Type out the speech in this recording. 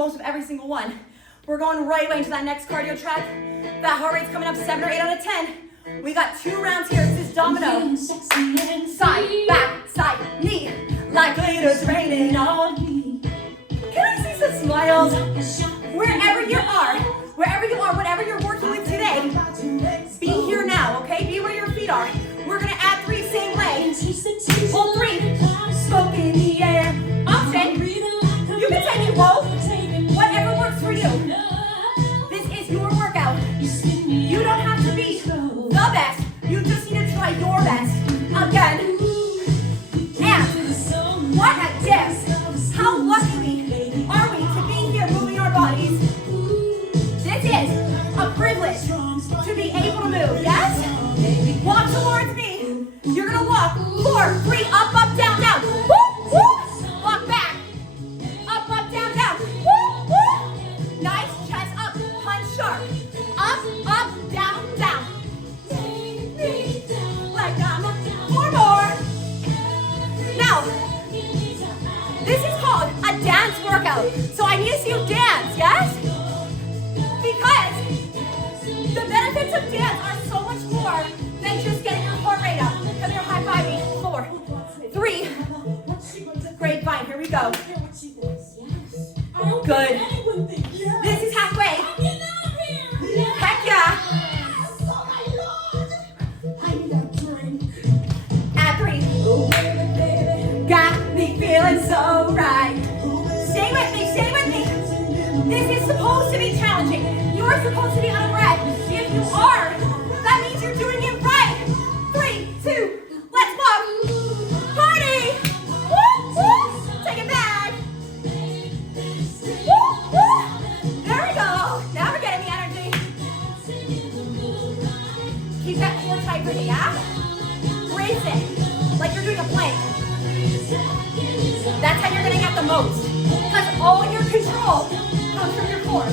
most of every single one. We're going right away into that next cardio track. That heart rate's coming up 7 or 8 out of 10. We got 2 rounds here. This is domino. Side, back, side, knee. Like glitters raining on me. Can I see some smiles? Wherever you are, whatever you're working with today, be here now, okay? Be where your feet are. We're gonna add 3 same leg. Hold 3. Smoke in the air. Option. You can take it low. Whatever works for you. This is your workout. You don't have to be the best. You just need to try your best. Again. And what a dance. How lucky are we to be here moving our bodies? This is a privilege to be able to move. Yes? Walk towards me. You're gonna walk 4, 3, up, up, down, down. Woo, woo. Walk back. Up, up, down, down. Woo, woo. Nice chest up, punch sharp. Up, up, down, down. Like down, 4 more. Now, this is called a dance workout. So I need to see you dance, yes? Because the benefits of dance are so much more than just getting your heart rate up. Come here, high fiving. 4, 3. Great, fine, here we go. Good. This is halfway. Heck yeah. At 3. Got me feeling so right. Stay with me, stay with me. This is supposed to be challenging. You're supposed to be on a breath. If you are, that means you're doing it right. 3, 2, let's walk. Party! Woo, woo. Take it back. Woo, woo. There we go. Now we're getting the energy. Keep that core tight for me, yeah? Brace it like you're doing a plank. That's how you're gonna get the most. Because all your control comes from your core.